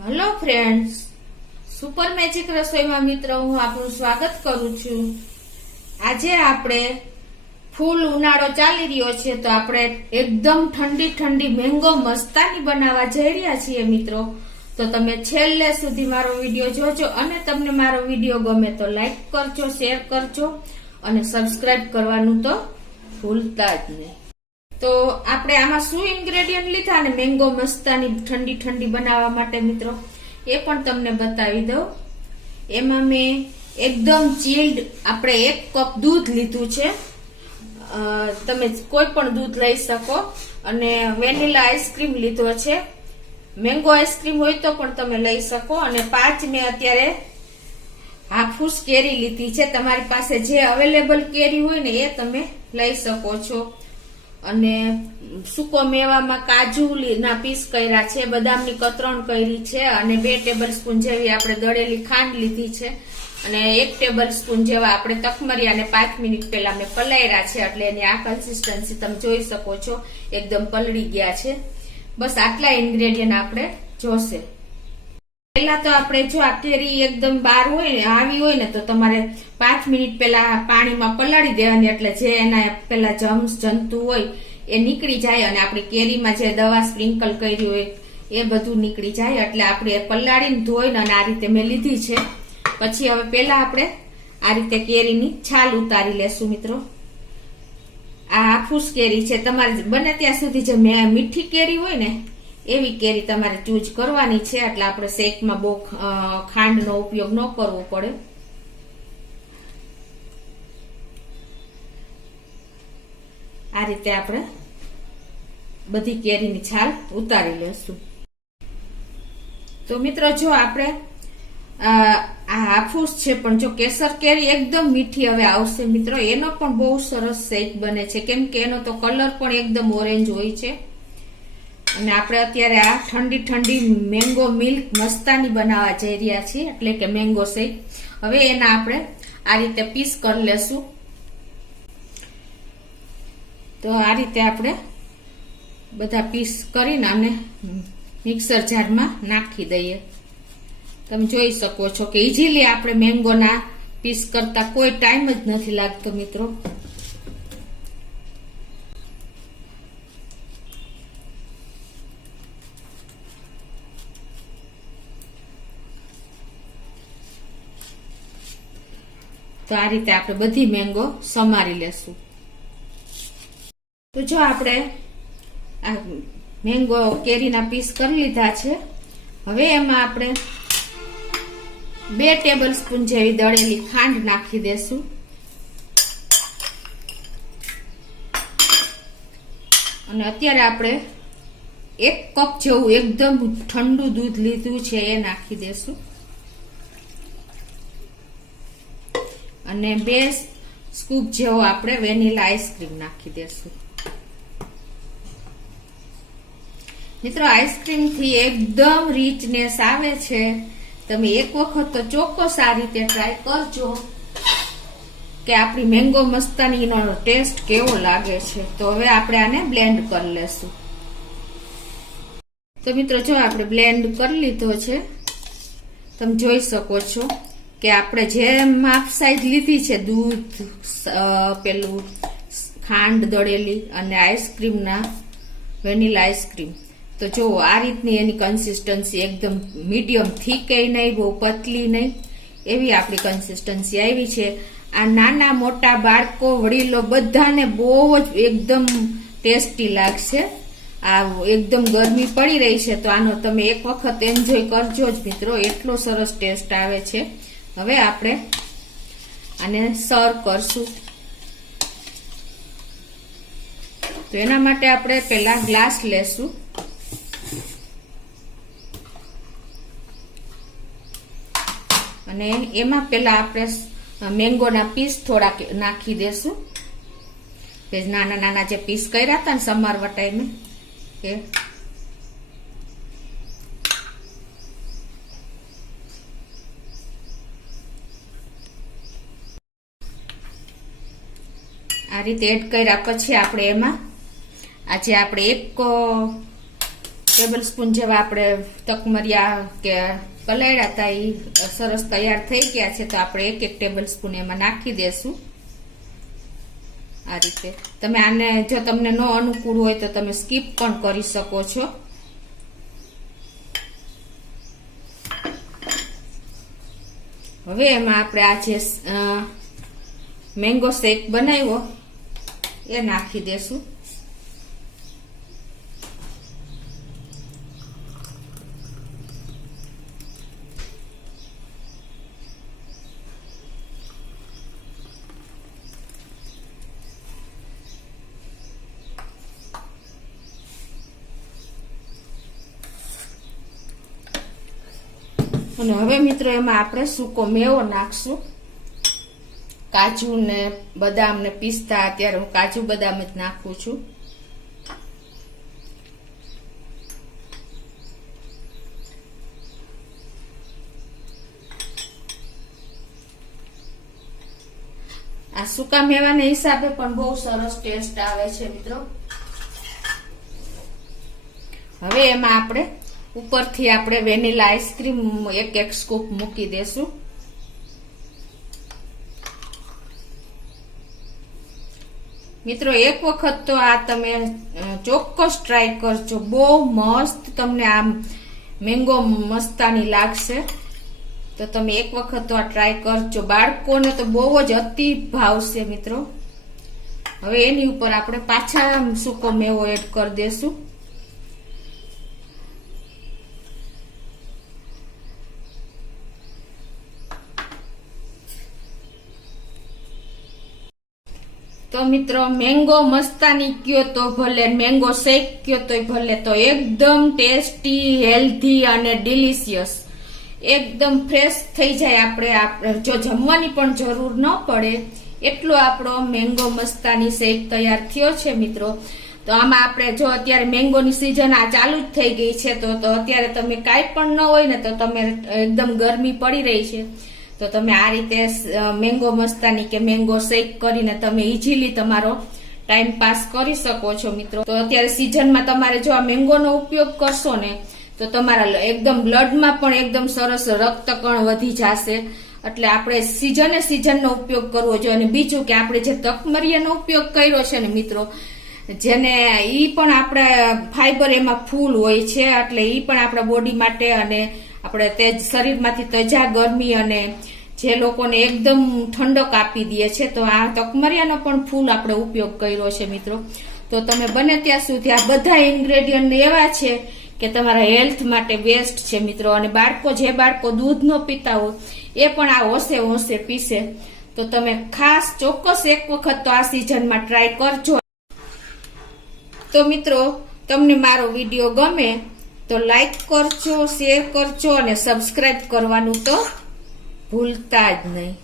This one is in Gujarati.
હેલો ફ્રેન્ડ્સ, સુપર મેજિક રસોઈમાં મિત્રો હું આપનું સ્વાગત કરું છું। આજે આપણે ફૂલ ઉનાળો ચાલી રહ્યો છે તો આપણે એકદમ ઠંડી ઠંડી મેંગો મસ્તાની બનાવવા જઈ રહ્યા છીએ મિત્રો। તો તમે છેલ્લે સુધી મારો વિડીયો જોજો અને તમને મારો વિડીયો ગમે તો લાઈક કરજો, શેર કરજો અને સબસ્ક્રાઇબ કરવાનું તો ભૂલતા જ નહીં। તો આપણે આમાં શું ઇન્ગ્રેડિયન્ટ લીધા અને મેંગો મસ્તાની ઠંડી ઠંડી બનાવવા માટે મિત્રો એ પણ તમને બતાવી દઉં। એમાં મેં એકદમ ચીલ્ડ આપણે 1 કપ દૂધ લીધું છે, તમે કોઈ પણ દૂધ લઈ શકો, અને વેનીલા આઈસ્ક્રીમ લીધો છે, મેંગો આઈસ્ક્રીમ હોય તો પણ તમે લઈ શકો, અને 5 મેં અત્યારે હાફૂસ કેરી લીધી છે। તમારી પાસે જે અવેલેબલ કેરી હોય ને એ તમે લઈ શકો છો। અને સૂકો મેવામાં કાજુ ના પીસ કર્યા છે, બદામની કતરણ કરી છે, અને 2 ટેબલ સ્પૂન જેવી આપણે દળેલી ખાંડ લીધી છે, અને 1 ટેબલ સ્પૂન જેવા આપણે તખમરિયાને 5 મિનિટ પહેલા મેં પલાળ્યા છે, એટલે એની આ કન્સિસ્ટન્સી તમે જોઈ શકો છો, એકદમ પલળી ગયા છે। બસ આટલા ઇન્ગ્રેડિયન્ટ આપણે જોશે। પહેલા તો આપણે જો આ કેરી એકદમ બાર હોય ને આવી હોય ને તો તમારે 5 મિનિટ પહેલા પાણીમાં પલાળી દેવાની, એટલે જે એના પેલા જમ્સ જંતુ હોય એ નીકળી જાય અને આપણી કેરીમાં જે દવા સ્પ્રિંકલ કરી હોય એ બધું નીકળી જાય। એટલે આપણે પલાળીને ધોઈને અને આ રીતે મેં લીધી છે। પછી હવે પેલા આપણે આ રીતે કેરીની છાલ ઉતારી લેશું મિત્રો। આ હાફૂસ કેરી છે, તમારે બને ત્યાં સુધી જે મીઠી કેરી હોય ને એવી કેરી તમારે ચૂઝ કરવાની છે, એટલે આપણે શેકમાં બહુ ખાંડનો ઉપયોગ ન કરવો પડે। આ રીતે આપણે બધી કેરીની છાલ ઉતારી લેશું। તો મિત્રો જો આપણે આ હાફૂસ છે, પણ જો કેસર કેરી એકદમ મીઠી હવે આવશે મિત્રો, એનો પણ બહુ સરસ શેક બને છે, કેમ કે એનો તો કલર પણ એકદમ ઓરેન્જ હોય છે। અને આપણે અત્યારે આ ઠંડી ઠંડી મેંગો મિલ્ક મસ્તાની બનાવવા જઈ રહ્યા છીએ, એટલે કે મેંગો શેક। હવે એના આપણે આ રીતે પીસ કરી લેશું। તો આ રીતે આપણે બધા પીસ કરીને આને મિક્સર જારમાં નાખી દઈએ। તમે જોઈ શકો છો કે ઇઝીલી આપણે મેંગોના પીસ કરતા કોઈ ટાઈમ જ નથી લાગતો મિત્રો। તો આ રીતે આપણે બધી મેંગો સમારી લેશું। તો જો આપણે આ મેંગો કેરીના પીસ કરી લીધા છે, હવે એમાં આપણે 2 ટેબલ સ્પૂન જેવી દળેલી ખાંડ નાખી દેશું। અને અત્યારે આપણે 1 કપ જેવું એકદમ ઠંડુ દૂધ લીધું છે એ નાખી દેશું, અને 2 સ્કૂપ જેવો આપણે વેનીલા આઈસ્ક્રીમ નાખી દેશું। મિત્રો આઈસ્ક્રીમ થી એકદમ રીચનેસ આવે છે, તમે એક વખત તો ચોક્કસ આ રીતે ટ્રાય કરજો કે આપણી મેંગો મસ્તાનીનો ટેસ્ટ કેવો લાગે છે। તો હવે આપણે આને બ્લેન્ડ કરી લેશું। તો મિત્રો જો આપણે બ્લેન્ડ કરી લીધો છે, તમે જોઈ શકો છો કે આપણે જે માપ સાઈઝ લીધી છે, દૂધ, પેલું ખાંડ દળેલી અને આઈસ્ક્રીમના વેનીલા આઈસ્ક્રીમ, તો જો આ રીતની એની કન્સિસ્ટન્સી એકદમ મીડિયમ થીક નહીં, બહુ પતલી નહીં, એવી આપણી કન્સિસ્ટન્સી આવી છે। આ નાના મોટા બાળકો વડીલો બધાને બહુ જ એકદમ ટેસ્ટી લાગશે। આ એકદમ ગરમી પડી રહી છે તો આનો તમે એક વખત એન્જોય કરજો જ મિત્રો, એટલો સરસ ટેસ્ટ આવે છે। હવે આપણે આને સર્વ કરશું। તો એના માટે આપણે પેલા ગ્લાસ લેશું, અને એમાં પેલા આપણે મેંગોના પીસ થોડા નાખી દેશું, નાના નાના જે પીસ કર્યા હતા ને સમારવા ટાઈમે એ। આ રીતે એડ કર્યા પછી આપણે એમાં આજે આપણે 1 ટેબલ સ્પૂન જેવા આપણે તકમરિયા કે કલાયડા હતા એ સરસ તૈયાર થઈ ગયા છે. તો આપણે 1 ટેબલ સ્પૂન એમાં નાખી દેશું. આ રીતે તમે આને જો તમને ન અનુકૂળ હોય તો તમે સ્કીપ પણ કરી શકો છો. હવે એમાં આપણે આ જે મેંગો શેક બનાવ્યો એ નાખી દેશું. અને હવે મિત્રો એમાં આપણે સૂકો મેવો નાખશું. કાજુ ને બદામ ને પિસ્તા, અત્યારે હું કાજુ બદામ જ નાખું છું. આ સૂકા મેવાના હિસાબે પણ બહુ સરસ ટેસ્ટ આવે છે મિત્રો. હવે એમાં આપણે ઉપરથી આપણે વેનીલા આઈસ્ક્રીમ 1 સ્કૂપ મૂકી દેશું. મિત્રો એક વખત તો આ તમે ચોક્કસ ટ્રાય કરજો, બહુ મસ્ત તમને આ મેંગો મસ્તાની લાગશે. તો તમે એક વખત તો આ ટ્રાય કરજો, બાળકોને તો બહુ જ અતિ ભાવશે મિત્રો. હવે એની ઉપર આપણે પાછા સૂકો મેવો એડ કરી દેશું. તો મિત્રો મેંગો મસ્તાની કયો તો ભલે, મેંગો શેક કયો તો ભલે, તો એકદમ ટેસ્ટી, હેલ્ધી અને ડિલિશિયસ, એકદમ ફ્રેશ થઈ જાય. આપણે જો જમવાની પણ જરૂર ન પડે એટલો આપણો મેંગો મસ્તાની શેક તૈયાર થયો છે મિત્રો. તો આમાં આપણે જો અત્યારે મેંગોની સિઝન આ ચાલુ જ થઈ ગઈ છે, તો અત્યારે તમે કાંઈ પણ ન હોય ને તો તમે એકદમ ગરમી પડી રહી છે, તો તમે આ રીતે મેંગો મસ્તાની કે મેંગો શેક કરીને તમે ઇઝીલી તમારો ટાઈમ પાસ કરી શકો છો મિત્રો. તો અત્યારે સિઝનમાં તમારે જો આ મેંગોનો ઉપયોગ કરશો ને તો તમારા એકદમ બ્લડમાં પણ એકદમ સરસ રક્તકણ વધી જશે. એટલે આપણે સિઝનનો ઉપયોગ કરવો જોઈએ. અને બીજું કે આપણે જે તકમરિયાનો ઉપયોગ કર્યો છે ને મિત્રો, જેને ઈ પણ આપણા ફાઈબર એમાં ફૂલ હોય છે, એટલે ઈ પણ આપણા બોડી માટે અને આપણે તેજ શરીરમાંથી તજા ગરમી અને જે લોકોને એકદમ ઠંડક આપી દે છે, તો આ તકમરિયાનો પણ ફૂલ આપણે ઉપયોગ કર્યો છે મિત્રો. તો તમે બને ત્યાં સુધી આ બધા ઇન્ગ્રેડિયન્ટ એવા છે કે તમારા હેલ્થ માટે બેસ્ટ છે મિત્રો. અને જે બાળકો દૂધ ન પીતા હોય એ પણ આ હોશે પીશે. તો તમે ખાસ ચોક્કસ એક વખત તો આ સિઝનમાં ટ્રાય કરજો. તો મિત્રો તમને મારો વિડીયો ગમે તો લાઈક કરજો, શેર કરજો અને સબસ્ક્રાઇબ કરવાનું તો ભૂલતા જ નહીં.